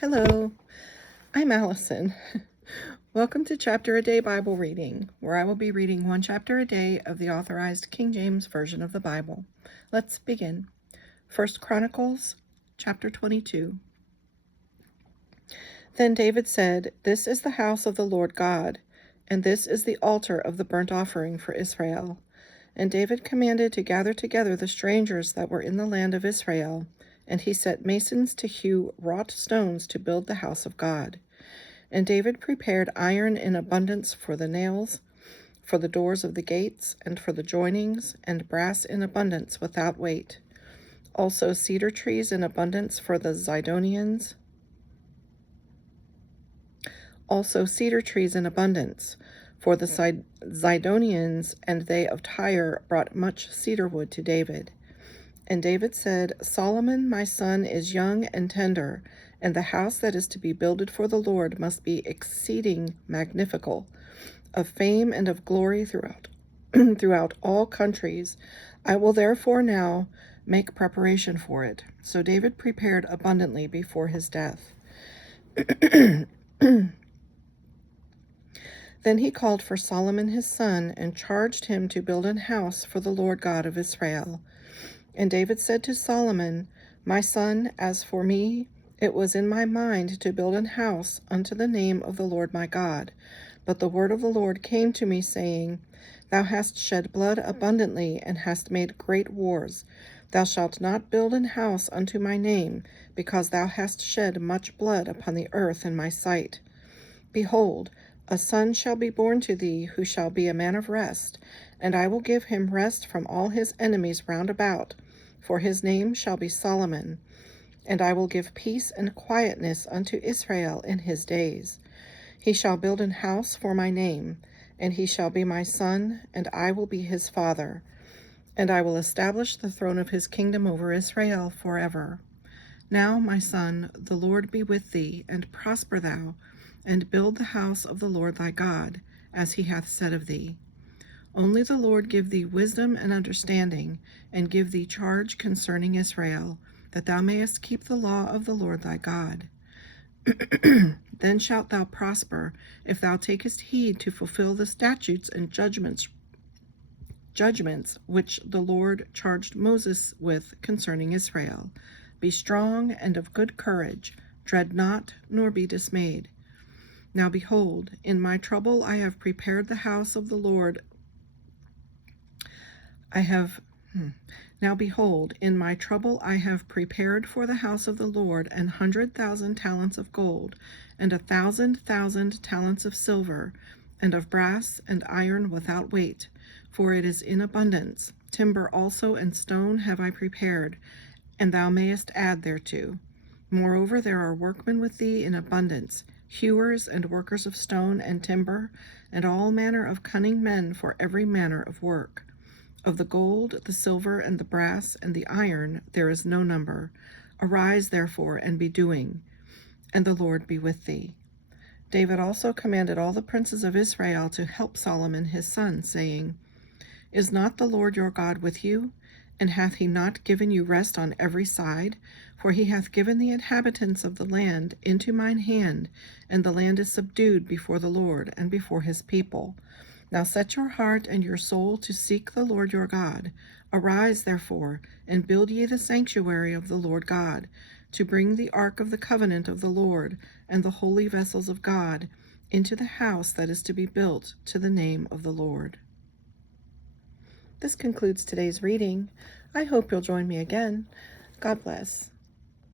Hello, I'm Allison. Welcome to Chapter a Day Bible Reading, where I will be reading one chapter a day of the Authorized King James Version of the Bible. Let's begin. 1 Chronicles Chapter 22. Then David said, "This is the house of the Lord God, and this is the altar of the burnt offering for Israel." And David commanded to gather together the strangers that were in the land of Israel, and he set masons to hew wrought stones to build the house of God. And David prepared iron in abundance for the nails, for the doors of the gates, and for the joinings, and brass in abundance without weight. Also cedar trees in abundance for the Zidonians. For the Zidonians, and they of Tyre brought much cedar wood to David. And David said, "Solomon my son is young and tender, and the house that is to be builded for the Lord must be exceeding magnifical, of fame and of glory throughout all countries. I will therefore now make preparation for it." So David prepared abundantly before his death. Then he called for Solomon his son, and charged him to build an house for the Lord God of Israel. And David said to Solomon, "My son, as for me, it was in my mind to build an house unto the name of the Lord my God. But the word of the Lord came to me, saying, Thou hast shed blood abundantly, and hast made great wars. Thou shalt not build an house unto my name, because thou hast shed much blood upon the earth in my sight. Behold, a son shall be born to thee, who shall be a man of rest, and I will give him rest from all his enemies round about, for his name shall be Solomon. And I will give peace and quietness unto Israel in his days. He shall build an house for my name, and he shall be my son, and I will be his father. And I will establish the throne of his kingdom over Israel forever. Now, my son, the Lord be with thee, and prosper thou, and build the house of the Lord thy God, as he hath said of thee. Only the Lord give thee wisdom and understanding, and give thee charge concerning Israel, that thou mayest keep the law of the Lord thy God. Then shalt thou prosper, if thou takest heed to fulfill the statutes and judgments which the Lord charged Moses with concerning Israel. Be strong and of good courage, dread not, nor be dismayed. Now behold, in my trouble I have prepared the house of the Lord. Now behold, in my trouble I have prepared for the house of the Lord 100,000 talents of gold, and 1,000,000 talents of silver, and of brass and iron without weight, for it is in abundance. Timber also and stone have I prepared, and thou mayest add thereto. Moreover, there are workmen with thee in abundance, hewers and workers of stone and timber, and all manner of cunning men for every manner of work. Of the gold, the silver, and the brass, and the iron, there is no number. Arise, therefore, and be doing, and the Lord be with thee." David also commanded all the princes of Israel to help Solomon his son, saying, "Is not the Lord your God with you? And hath he not given you rest on every side? For he hath given the inhabitants of the land into mine hand, and the land is subdued before the Lord and before his people. Now set your heart and your soul to seek the Lord your God. Arise, therefore, and build ye the sanctuary of the Lord God, to bring the ark of the covenant of the Lord, and the holy vessels of God, into the house that is to be built to the name of the Lord." This concludes today's reading. I hope you'll join me again. God bless.